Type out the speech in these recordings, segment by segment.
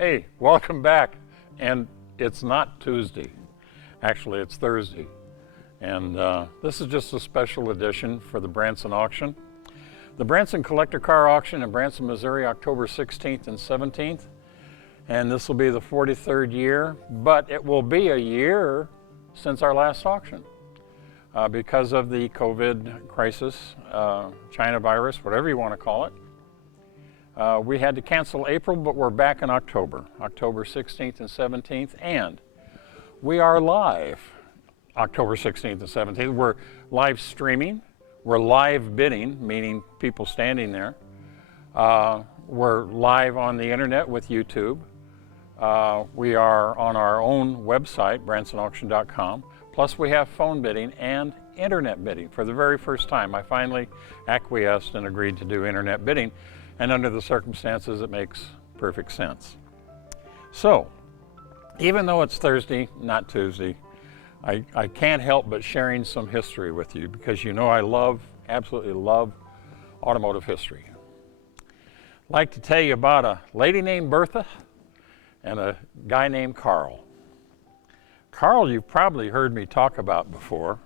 Hey, welcome back. And it's not Tuesday. Actually, it's Thursday. And this is just a special edition for the Branson auction. The Branson Collector Car Auction in Branson, Missouri, October 16th and 17th. And this will be the 43rd year, but it will be a year since our last auction. Because of the COVID crisis, China virus, whatever you want to call it. We had to cancel April, but we're back in October 16th and 17th, and we are live October 16th and 17th. We're live streaming, we're live bidding, meaning people standing there. We're live on the internet with YouTube. We are on our own website, bransonauction.com. Plus we have phone bidding and internet bidding. For the very first time, I finally acquiesced and agreed to do internet bidding. And under the circumstances, it makes perfect sense. So, even though it's Thursday, not Tuesday, I can't help but sharing some history with you because you know I absolutely love automotive history. I'd like to tell you about a lady named Bertha and a guy named Carl. Carl, you've probably heard me talk about before.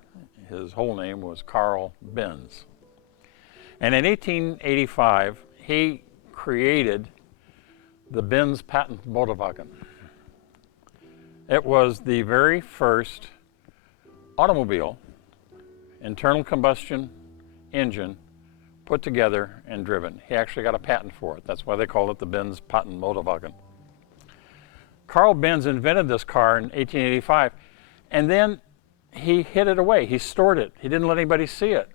His whole name was Carl Benz. And in 1885, he created the Benz patent Motorwagen. It was the very first automobile, internal combustion engine, put together and driven. He actually got a patent for it. That's why they call it the Benz patent Motorwagen. Carl Benz invented this car in 1885, and then he hid it away. He stored it. He didn't let anybody see it.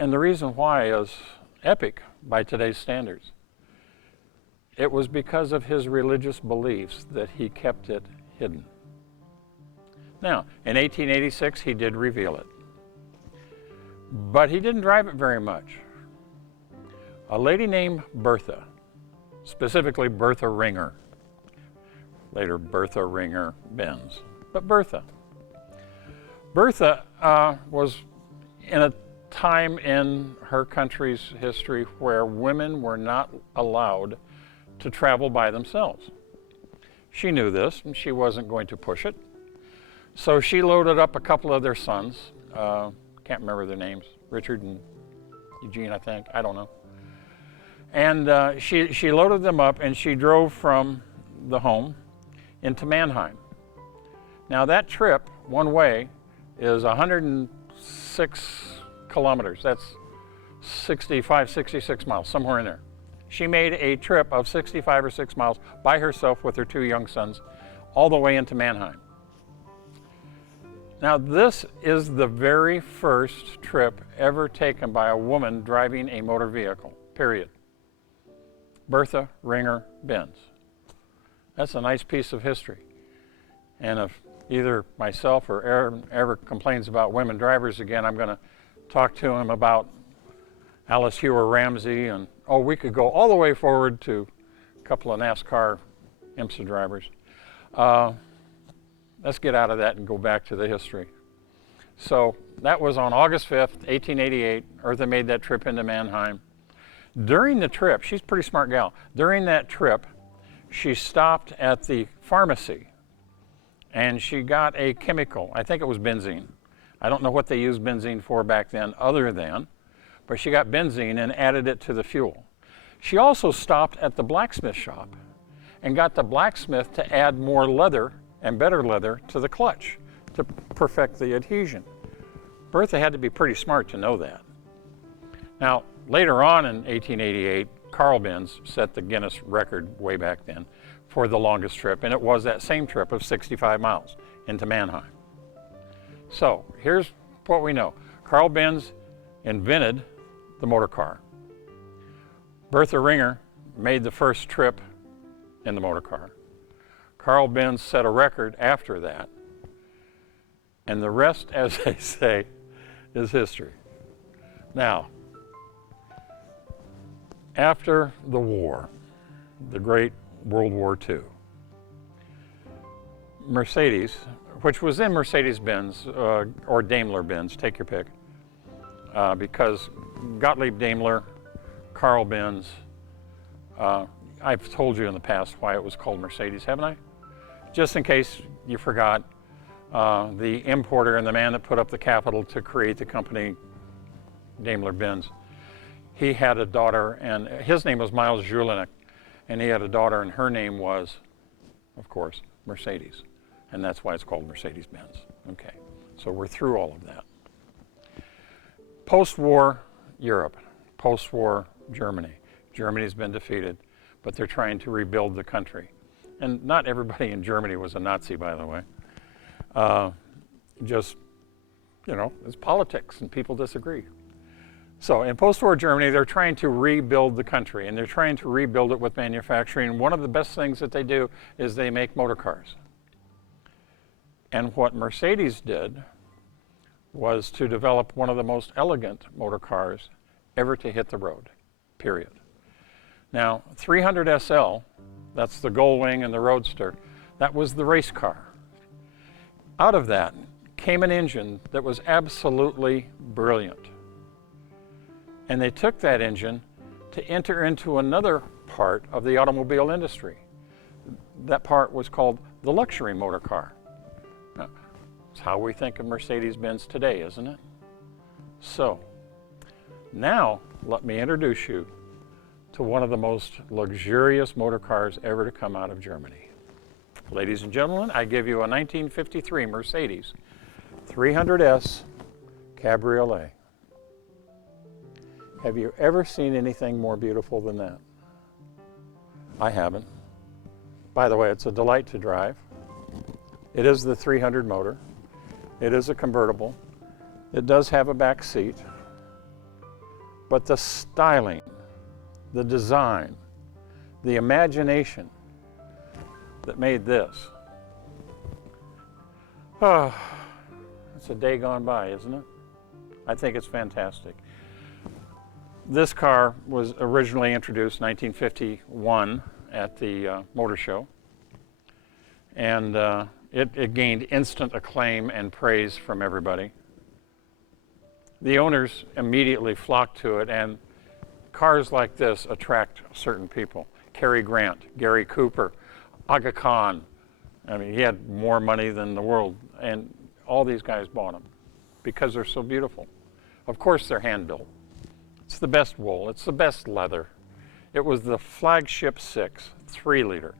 And the reason why is epic by today's standards. It was because of his religious beliefs that he kept it hidden. Now, in 1886, he did reveal it. But he didn't drive it very much. A lady named Bertha, specifically Bertha Ringer, later Bertha Ringer Benz, but Bertha. Bertha was in a time in her country's history where women were not allowed to travel by themselves. She knew this and she wasn't going to push it. So she loaded up a couple of their sons, can't remember their names, Richard and Eugene, I think, I don't know. And she loaded them up and she drove from the home into Mannheim. Now that trip, one way, is 106 kilometers. That's 65, 66 miles, somewhere in there. She made a trip of 65 or 6 miles by herself with her two young sons, all the way into Mannheim. Now this is the very first trip ever taken by a woman driving a motor vehicle, period. Bertha Ringer Benz. That's a nice piece of history. And if either myself or Aaron ever complains about women drivers again, I'm going to talk to him about Alice Hewer Ramsey, and we could go all the way forward to a couple of NASCAR IMSA drivers. Let's get out of that and go back to the history. So that was on August 5th, 1888. Bertha made that trip into Mannheim. During the trip, she's a pretty smart gal. During that trip, she stopped at the pharmacy and she got a chemical. I think it was benzene. I don't know what they used benzene for back then other than, but she got benzene and added it to the fuel. She also stopped at the blacksmith shop and got the blacksmith to add more leather and better leather to the clutch to perfect the adhesion. Bertha had to be pretty smart to know that. Now, later on in 1888, Carl Benz set the Guinness record way back then for the longest trip, and it was that same trip of 65 miles into Mannheim. So here's what we know. Carl Benz invented the motor car. Bertha Ringer made the first trip in the motor car. Carl Benz set a record after that. And the rest, as they say, is history. Now, after the war, the great World War II, Mercedes, which was in Mercedes Benz or Daimler Benz, take your pick, because Gottlieb Daimler, Carl Benz, I've told you in the past why it was called Mercedes, haven't I? Just in case you forgot, the importer and the man that put up the capital to create the company, Daimler Benz, he had a daughter, and his name was Miles Julinek, and he had a daughter, and her name was, of course, Mercedes. And that's why it's called Mercedes Benz. Okay, so we're through all of that. Post-war Europe, post-war Germany. Germany's been defeated, but they're trying to rebuild the country. And not everybody in Germany was a Nazi, by the way. Just, you know, it's politics and people disagree. So in post-war Germany, they're trying to rebuild the country, and they're trying to rebuild it with manufacturing. And one of the best things that they do is they make motor cars. And what Mercedes did was to develop one of the most elegant motor cars ever to hit the road, period. Now, 300 SL, that's the Gullwing and the Roadster, that was the race car. Out of that came an engine that was absolutely brilliant. And they took that engine to enter into another part of the automobile industry. That part was called the luxury motor car. Now, it's how we think of Mercedes Benz today, isn't it? So, now let me introduce you to one of the most luxurious motor cars ever to come out of Germany. Ladies and gentlemen, I give you a 1953 Mercedes 300S Cabriolet. Have you ever seen anything more beautiful than that? I haven't. By the way, it's a delight to drive. It is the 300 motor. It is a convertible. It does have a back seat. But the styling, the design, the imagination that made this, it's a day gone by, isn't it? I think it's fantastic. This car was originally introduced in 1951 at the Motor Show, and it gained instant acclaim and praise from everybody. The owners immediately flocked to it, and cars like this attract certain people. Cary Grant, Gary Cooper, Aga Khan. I mean, he had more money than the world, and all these guys bought them because they're so beautiful. Of course, they're hand-built. It's the best wool. It's the best leather. It was the flagship 6, 3-liter.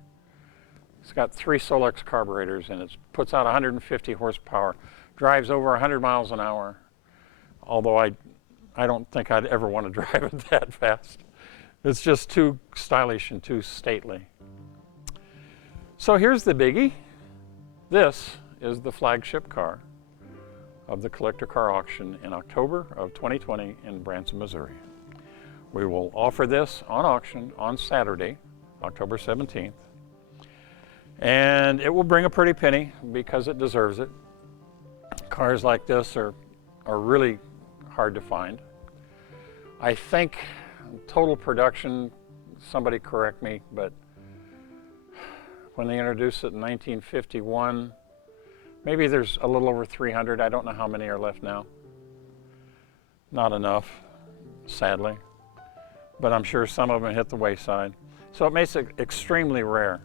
It's got 3 Solex carburetors, and it puts out 150 horsepower, drives over 100 miles an hour, although I don't think I'd ever want to drive it that fast. It's just too stylish and too stately. So here's the biggie. This is the flagship car of the collector car auction in October of 2020 in Branson, Missouri. We will offer this on auction on Saturday, October 17th. And it will bring a pretty penny because it deserves it. Cars like this are really hard to find. I think total production, somebody correct me, but when they introduced it in 1951, maybe there's a little over 300. I don't know how many are left now. Not enough, sadly. But I'm sure some of them hit the wayside. So it makes it extremely rare.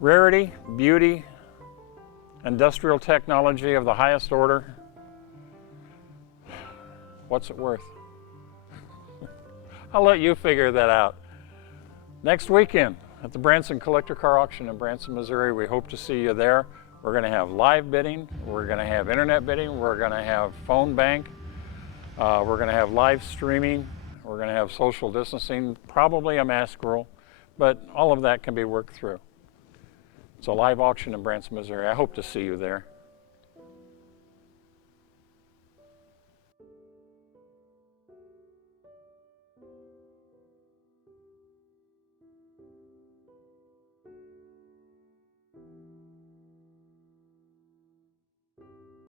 Rarity, beauty, industrial technology of the highest order. What's it worth? I'll let you figure that out. Next weekend at the Branson Collector Car Auction in Branson, Missouri, we hope to see you there. We're going to have live bidding, we're going to have internet bidding, we're going to have phone bank, we're going to have live streaming, we're going to have social distancing, probably a mask rule, but all of that can be worked through. It's a live auction in Branson, Missouri. I hope to see you there.